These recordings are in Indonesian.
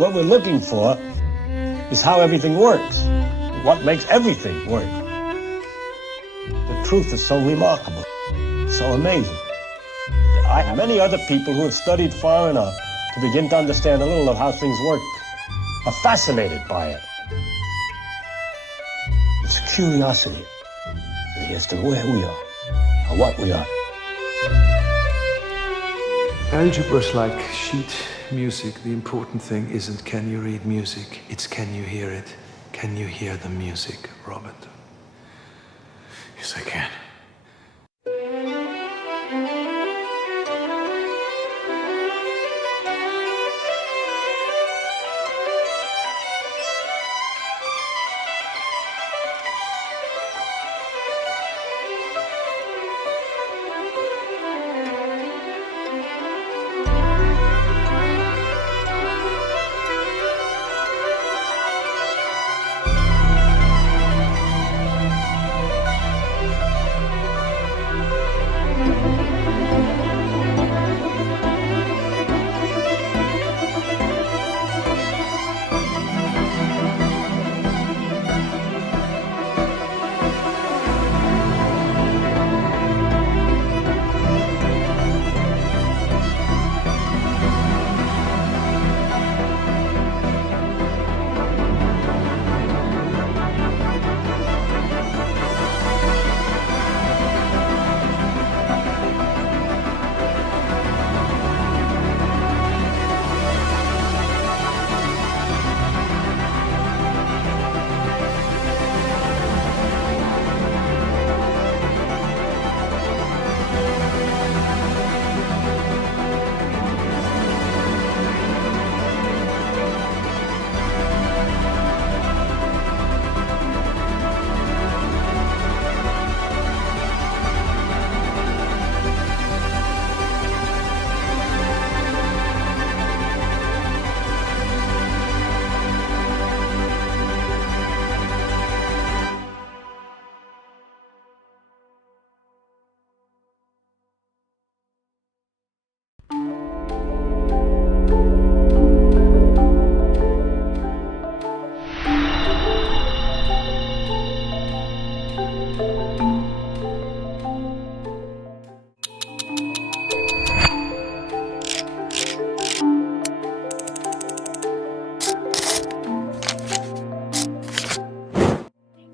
What we're looking for is how everything works. What makes everything work. The truth is so remarkable, so amazing. I have many other people who have studied far enough to begin to understand a little of how things work are fascinated by it. It's a curiosity as to where we are, or what we are. Algebra's like sheet music. The important thing isn't can you read music, it's can you hear it. Can you hear the music, Robert? Yes, I can.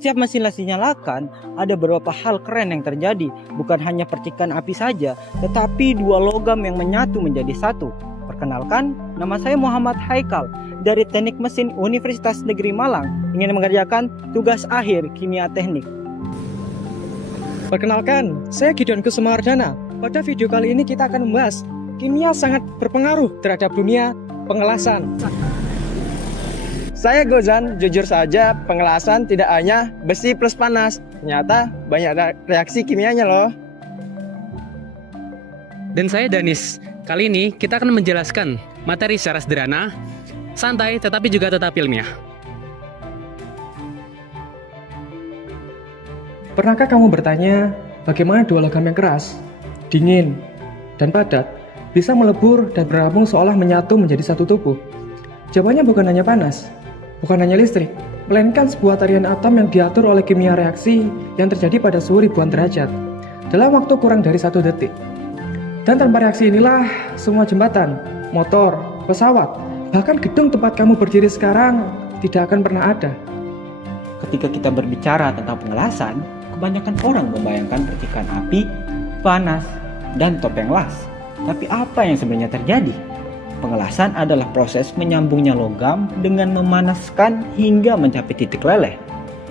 Setiap mesin las dinyalakan, ada beberapa hal keren yang terjadi. Bukan hanya percikan api saja, tetapi dua logam yang menyatu menjadi satu. Perkenalkan, nama saya Muhammad Haikal dari Teknik Mesin Universitas Negeri Malang, ingin mengerjakan tugas akhir kimia teknik. Perkenalkan, saya Gideon Kusumawardana. Pada video kali ini kita akan membahas kimia sangat berpengaruh terhadap dunia pengelasan. Saya Gozan, jujur saja pengelasan tidak hanya besi plus panas. Ternyata banyak reaksi kimianya loh. Dan saya Danis. Kali ini kita akan menjelaskan materi secara sederhana, santai tetapi juga tetap ilmiah. Pernahkah kamu bertanya bagaimana dua logam yang keras, dingin, dan padat bisa melebur dan bergabung seolah menyatu menjadi satu tubuh? Jawabannya bukan hanya panas, bukan hanya listrik, melainkan sebuah tarian atom yang diatur oleh kimia reaksi yang terjadi pada suhu ribuan derajat dalam waktu kurang dari 1 detik. Dan tanpa reaksi inilah semua jembatan, motor, pesawat, bahkan gedung tempat kamu berdiri sekarang tidak akan pernah ada. Ketika kita berbicara tentang pengelasan, kebanyakan orang membayangkan percikan api, panas, dan topeng las. Tapi apa yang sebenarnya terjadi? Pengelasan adalah proses menyambungnya logam dengan memanaskan hingga mencapai titik leleh.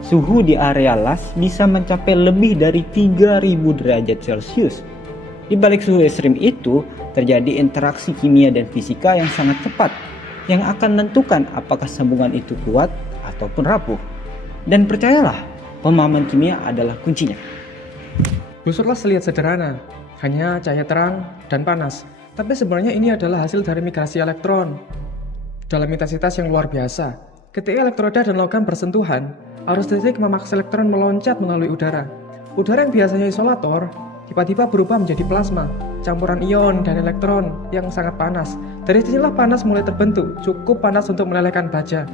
Suhu di area las bisa mencapai lebih dari 3000 derajat Celcius. Di balik suhu ekstrim itu, terjadi interaksi kimia dan fisika yang sangat cepat, yang akan menentukan apakah sambungan itu kuat ataupun rapuh. Dan percayalah, pemahaman kimia adalah kuncinya. Busurlah terlihat sederhana, hanya cahaya terang dan panas. Tapi sebenarnya ini adalah hasil dari migrasi elektron dalam intensitas yang luar biasa. Ketika elektroda dan logam bersentuhan, arus listrik memaksa elektron meloncat melalui udara. Udara yang biasanya isolator, tiba-tiba berubah menjadi plasma. campuran ion dan elektron yang sangat panas. Dari sinilah panas mulai terbentuk, cukup panas untuk melelehkan baja.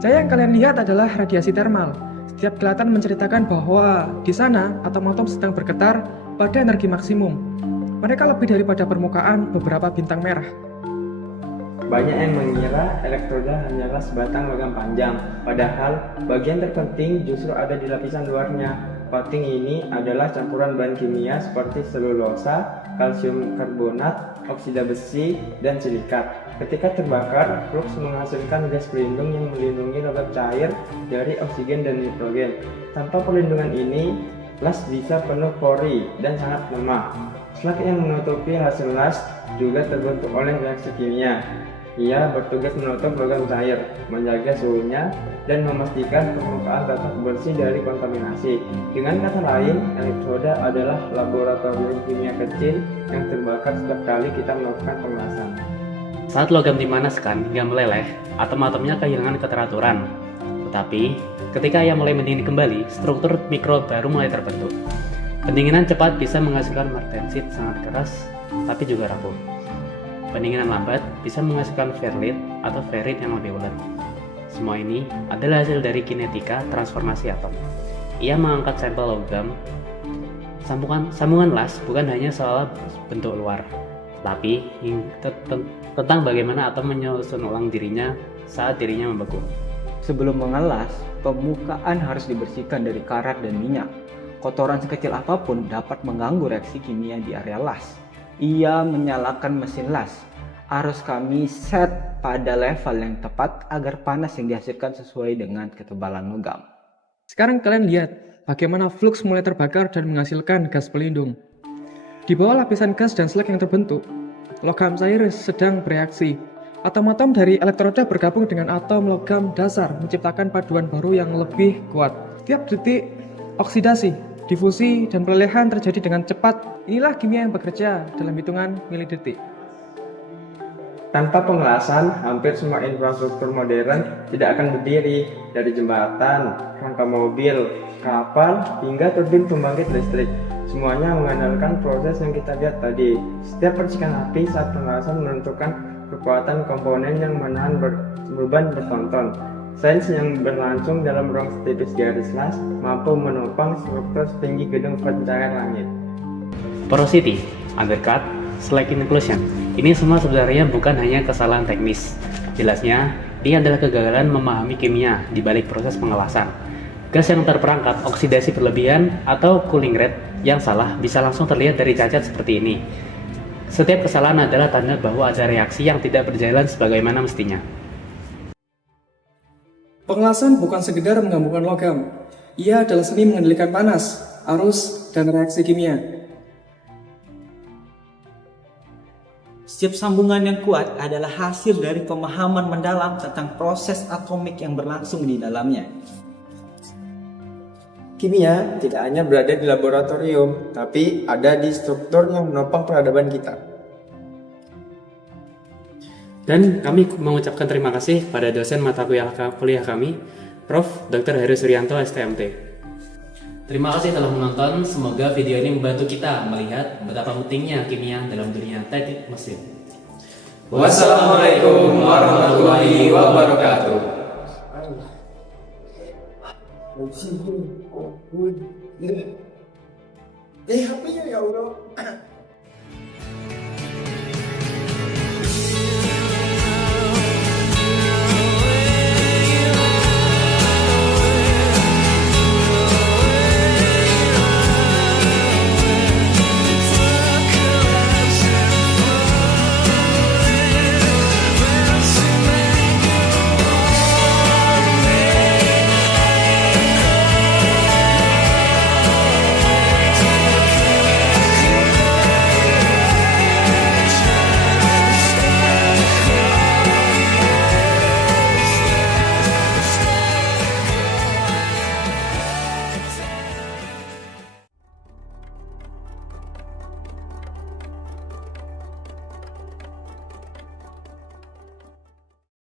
Cahaya yang kalian lihat adalah radiasi termal. Setiap kilatan menceritakan bahwa di sana atom-atom sedang bergetar pada energi maksimum. Mereka lebih daripada permukaan beberapa bintang merah. Banyak yang mengira elektroda hanyalah sebatang logam panjang, padahal bagian terpenting justru ada di lapisan luarnya. Coating ini adalah campuran bahan kimia seperti selulosa, kalsium karbonat, oksida besi, dan silikat. Ketika terbakar, flux menghasilkan gas pelindung yang melindungi logam cair dari oksigen dan nitrogen. Tanpa perlindungan ini, las bisa penuh pori dan sangat lemah. Slag yang menutupi hasil las juga terbentuk oleh reaksi kimia. Ia bertugas menutup logam cair, menjaga suhunya, dan memastikan permukaan tetap bersih dari kontaminasi. Dengan kata lain, elektroda adalah laboratorium kimia kecil yang terbakar setiap kali kita melakukan pengelasan. Saat logam dipanaskan hingga meleleh, atom-atomnya kehilangan keteraturan. Tetapi, ketika ia mulai mendingin kembali, struktur mikro baru mulai terbentuk. Pendinginan cepat bisa menghasilkan martensit sangat keras, tapi juga rapuh. Pendinginan lambat bisa menghasilkan ferrit atau ferrit yang lebih ulet. Semua ini adalah hasil dari kinetika transformasi atom. Ia mengangkat sampel logam. Sambungan las bukan hanya soal bentuk luar, tapi tentang bagaimana atom menyusun ulang dirinya saat dirinya membeku. Sebelum mengelas, permukaan harus dibersihkan dari karat dan minyak. Kotoran sekecil apapun dapat mengganggu reaksi kimia di area las. Ia menyalakan mesin las. Arus kami set pada level yang tepat agar panas yang dihasilkan sesuai dengan ketebalan logam. Sekarang kalian lihat bagaimana flux mulai terbakar dan menghasilkan gas pelindung. Di bawah lapisan gas dan slag yang terbentuk, logam cair sedang bereaksi. Atom-atom dari elektroda bergabung dengan atom logam dasar menciptakan paduan baru yang lebih kuat. Tiap detik, oksidasi, difusi, dan pelelehan terjadi dengan cepat. Inilah kimia yang bekerja dalam hitungan milidetik. Tanpa pengelasan, hampir semua infrastruktur modern tidak akan berdiri, dari jembatan, rangka mobil, kapal, hingga turbin pembangkit listrik. Semuanya mengandalkan proses yang kita lihat tadi. Setiap percikan api saat pengelasan menentukan kekuatan komponen yang menahan beban bertonton. Sains yang berlangsung dalam ruang setipis garis las mampu menopang struktur setinggi gedung pencahayaan langit. Porosity, undercut, slag inclusion. Ini semua sebenarnya bukan hanya kesalahan teknis. Jelasnya, ini adalah kegagalan memahami kimia di balik proses pengelasan. Gas yang terperangkap oksidasi berlebihan atau cooling rate yang salah bisa langsung terlihat dari cacat seperti ini. Setiap kesalahan adalah tanda bahwa ada reaksi yang tidak berjalan sebagaimana mestinya. Pengelasan bukan sekedar menggabungkan logam. Ia adalah seni mengendalikan panas, arus, dan reaksi kimia. Setiap sambungan yang kuat adalah hasil dari pemahaman mendalam tentang proses atomik yang berlangsung di dalamnya. Kimia tidak hanya berada di laboratorium, tapi ada di struktur yang menopang peradaban kita. Dan kami mengucapkan terima kasih pada dosen mata kuliah kami, Prof. Dr. Heru Suryanto, STMT. Terima kasih telah menonton, semoga video ini membantu kita melihat betapa pentingnya kimia dalam dunia teknik mesin. Wassalamualaikum warahmatullahi wabarakatuh. HP-nya ya Allah.